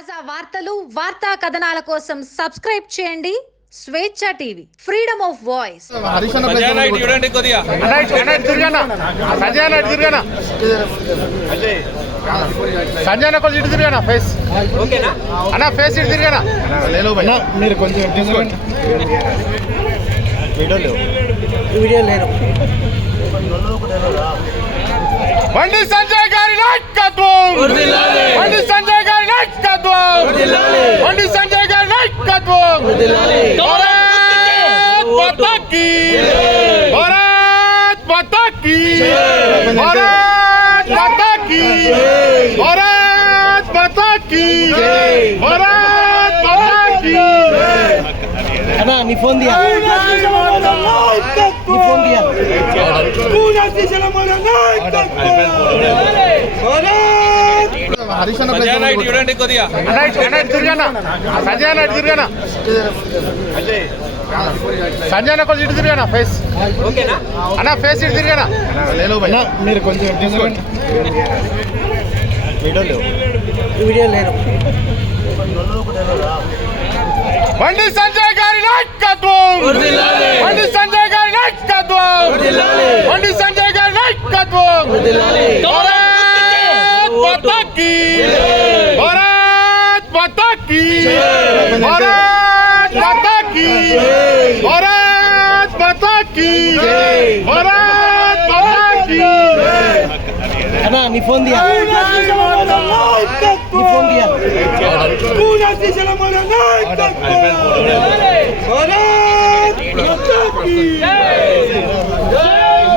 తాజా వార్తలు వార్తా కథనాల కోసం సబ్స్క్రైబ్ చేయండి స్వేచ్ఛ TV, freedom of voice. Sanjay నాకు ఇటు తిరిగానా ఫేస్ అన్న ఫేస్ ఇటు తిరిగానా మీరు కొంచెం తీసుకోండి. వీడియో లేరు. బండి సంజయ్ గారి నాయకత్వం, బండి సంజయ్ గారి నాయకత్వం, బండి సంజయ్ గారి నాయకత్వం. భారత్ మాతా కీ, భారత్ మాతా కీ, భారత్ మాతా కీ, భారత్ మాతా కీ, భారత్ మాతా కీ. అన్నా నీ ఫోన్ దియా, నీ ఫోన్ దియా. సంజయ్ నాయుడు తిరిగానా, సంజయ్ నాకు ఇటు తిరిగానా ఫేస్ అన్న ఫేస్ ఇటు తిరిగానా మీరు కొంచెం తీసుకోండి. వీడియో లేరు. బండి సంజయ్ గారి నాయకత్వం, బండి సంజయ్ గారి నాయకత్వం, బండి సంజయ్ గారి నాయకత్వం. భారత్ మాతా కీ, భారత్ మాతా కీ, భారత్ మాతా కీ, భారత్ మాతా కీ, భారత్ మాతా కీ. అన్నా నీ ఫోన్ దియా, నీ ఫోన్ దియా. భారత్ మాతా కీ.